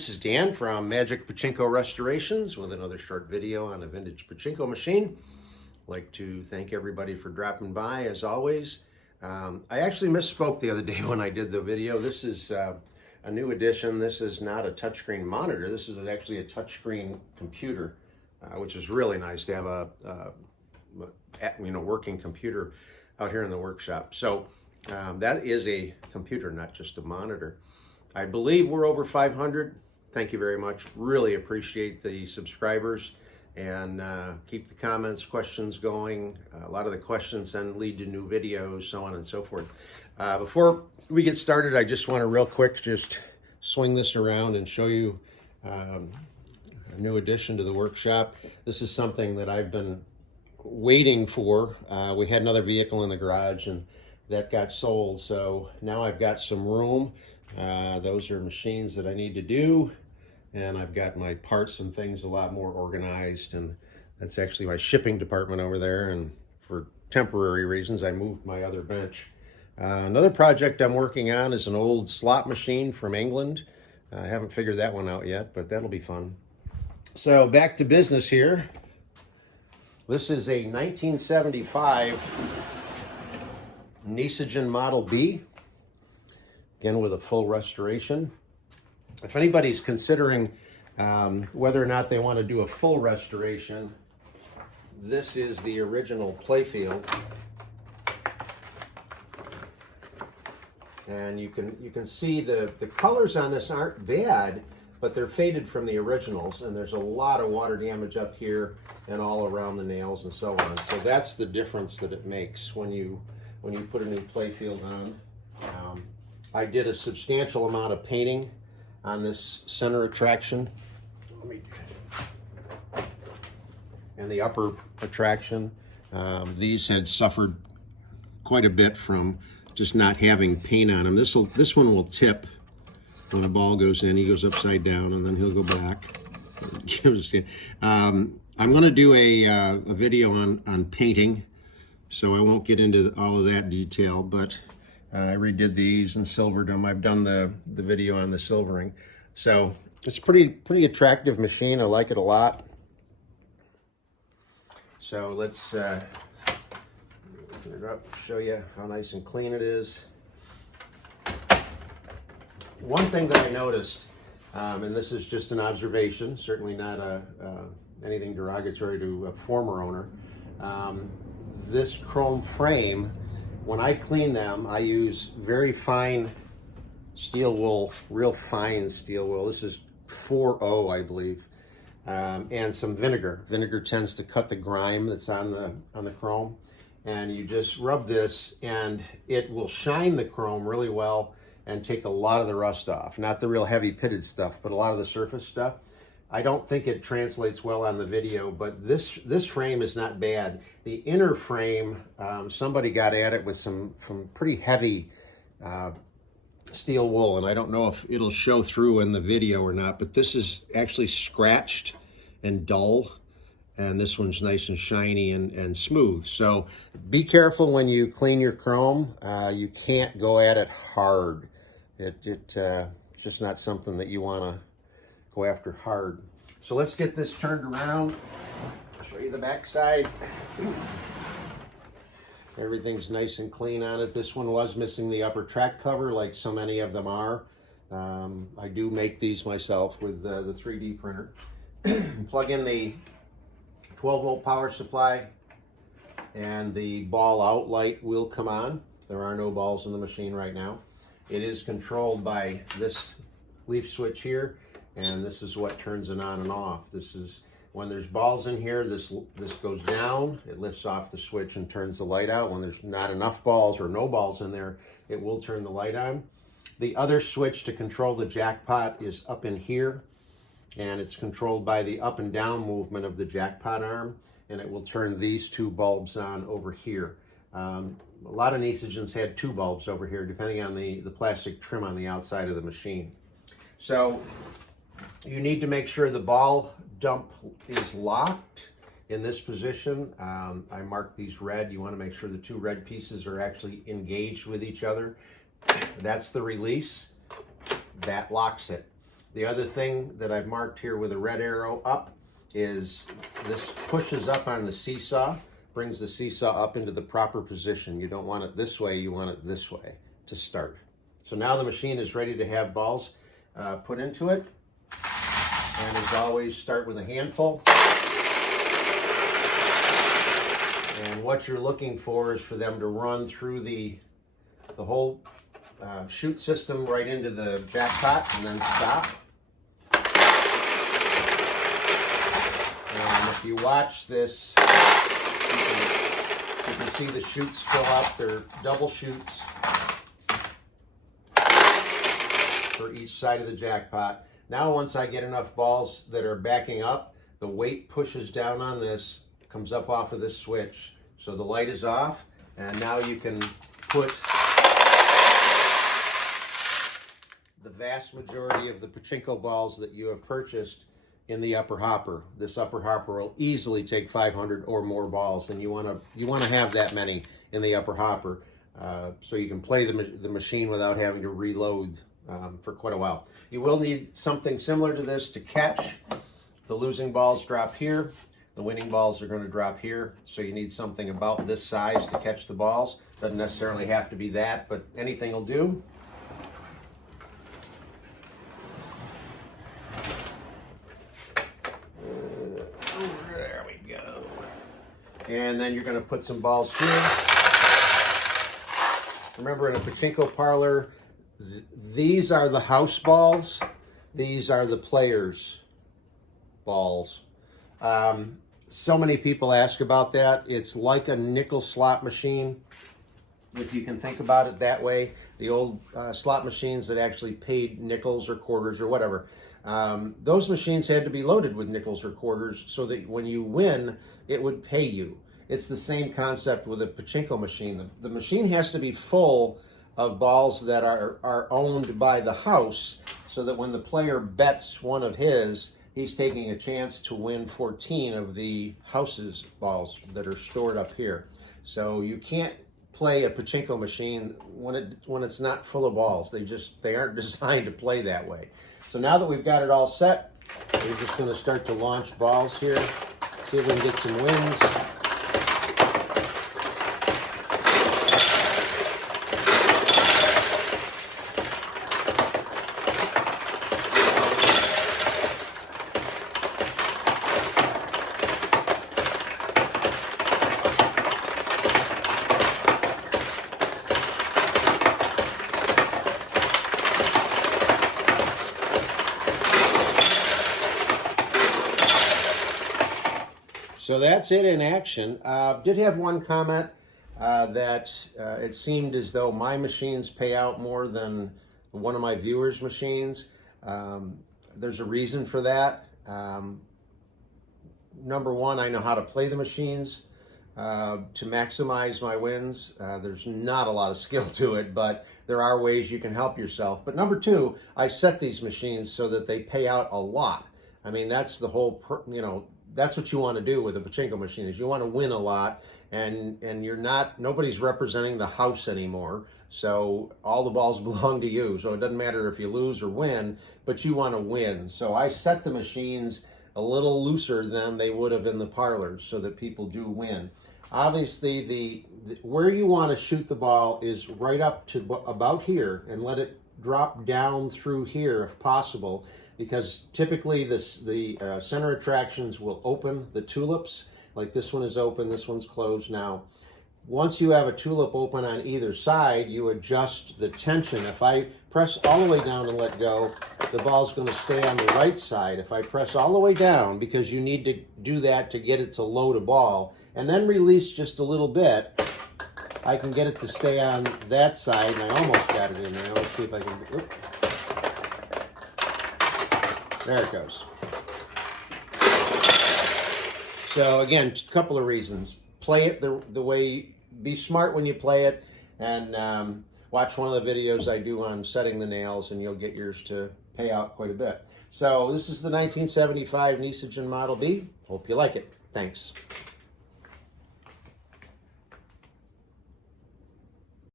This is Dan from Magic Pachinko Restorations with another short video on a vintage Pachinko machine. I'd like to thank everybody for dropping by as always. I actually misspoke the other day when I did the video. This is a new edition. This is not a touchscreen monitor. This is actually a touchscreen computer, which is really nice to have a working computer out here in the workshop. So that is a computer, not just a monitor. I believe we're over 500. Thank you very much. Really appreciate the subscribers, and keep the comments, questions going. A lot of the questions then lead to new videos, so on and so forth. Before we get started, I just want to real quick just swing this around and show you a new addition to the workshop. This is something that I've been waiting for. We had another vehicle in the garage and that got sold, so now I've got some room. Those are machines that I need to do, and I've got my parts and things a lot more organized, and that's actually my shipping department over there, and for temporary reasons I moved my other bench. Another project I'm working on is an old slot machine from England. I haven't figured that one out yet, but that'll be fun. So back to business here. This is a 1975 Nishijin Model B. Again, with a full restoration. If anybody's considering whether or not they want to do a full restoration, this is the original playfield. And you can see the colors on this aren't bad, but they're faded from the originals, and there's a lot of water damage up here and all around the nails and so on. So that's the difference that it makes when you put a new playfield on. I did a substantial amount of painting on this center attraction and the upper attraction. These had suffered quite a bit from just not having paint on them. This one will tip when the ball goes in. He goes upside down and then he'll go back. I'm going to do a video on painting, so I won't get into all of that detail, but I redid these and silvered them. I've done the video on the silvering. So it's a pretty attractive machine. I like it a lot. So let's open it up, show you how nice and clean it is. One thing that I noticed, and this is just an observation, certainly not anything derogatory to a former owner, this chrome frame, when I clean them, I use very fine steel wool, real fine steel wool. This is 4O, I believe, and some vinegar. Vinegar tends to cut the grime that's on the chrome, and you just rub this, and it will shine the chrome really well and take a lot of the rust off. Not the real heavy pitted stuff, but a lot of the surface stuff. I don't think it translates well on the video, but this frame is not bad. The inner frame, somebody got at it with some pretty heavy steel wool, and I don't know if it'll show through in the video or not, but this is actually scratched and dull, and this one's nice and shiny and smooth. So be careful when you clean your chrome. You can't go at it hard. It's just not something that you want to go after hard. So let's get this turned around. I'll show you the back side. Everything's nice and clean on it. This one was missing the upper track cover, like so many of them are. I do make these myself with the 3D printer. Plug in the 12-volt power supply, and the ball out light will come on. There are no balls in the machine right now. It is controlled by this leaf switch here, and this is what turns it on and off. This is when there's balls in here, this goes down, it lifts off the switch and turns the light out. When there's not enough balls or no balls in there, it will turn the light on. The other switch to control the jackpot is up in here, and it's controlled by the up and down movement of the jackpot arm, and it will turn these two bulbs on over here. A lot of Nishijins had two bulbs over here, depending on the plastic trim on the outside of the machine. So you need to make sure the ball dump is locked in this position. I marked these red. You want to make sure the two red pieces are actually engaged with each other. That's the release. That locks it. The other thing that I've marked here with a red arrow up is this pushes up on the seesaw, brings the seesaw up into the proper position. You don't want it this way, you want it this way to start. So now the machine is ready to have balls put into it. And as always, start with a handful. And what you're looking for is for them to run through the whole chute system right into the jackpot and then stop. And if you watch this, you can see the chutes fill up. They're double chutes for each side of the jackpot. Now once I get enough balls that are backing up, the weight pushes down on this, comes up off of this switch. So the light is off, and now you can put the vast majority of the Pachinko balls that you have purchased in the upper hopper. This upper hopper will easily take 500 or more balls, and you want to have that many in the upper hopper so you can play the machine without having to reload for quite a while. You will need something similar to this to catch. The losing balls drop here. The winning balls are going to drop here. So you need something about this size to catch the balls. Doesn't necessarily have to be that, but anything will do. There we go. And then you're going to put some balls here. Remember, in a Pachinko parlor, these are the house balls. These are the players' balls. So many people ask about that. It's like a nickel slot machine, if you can think about it that way. The old slot machines that actually paid nickels or quarters or whatever. Those machines had to be loaded with nickels or quarters so that when you win, it would pay you. It's the same concept with a Pachinko machine. The machine has to be full of balls that are owned by the house, so that when the player bets one of his, he's taking a chance to win 14 of the house's balls that are stored up here. So you can't play a Pachinko machine when it's not full of balls. They aren't designed to play that way. So now that we've got it all set, we're just going to start to launch balls here. See if we can get some wins. So that's it in action. Did have one comment that it seemed as though my machines pay out more than one of my viewers' machines. There's a reason for that. Number one, I know how to play the machines to maximize my wins. There's not a lot of skill to it, but there are ways you can help yourself. But number two, I set these machines so that they pay out a lot. I mean, that's the whole, that's what you want to do with a Pachinko machine, is you want to win a lot, and nobody's representing the house anymore. So all the balls belong to you. So it doesn't matter if you lose or win, but you want to win. So I set the machines a little looser than they would have in the parlors so that people do win. Obviously, where you want to shoot the ball is right up to about here, and let it drop down through here if possible, because typically the center attractions will open the tulips. Like this one is open, this one's closed now. Once you have a tulip open on either side, you adjust the tension. If I press all the way down and let go, the ball's going to stay on the right side. If I press all the way down, because you need to do that to get it to load a ball, and then release just a little bit, I can get it to stay on that side, and I almost got it in there. Let's see if I can... Oops. There it goes. So again, a couple of reasons. Play it the way, be smart when you play it, and watch one of the videos I do on setting the nails, and you'll get yours to pay out quite a bit. So this is the 1975 Nishijin Model B. Hope you like it. Thanks.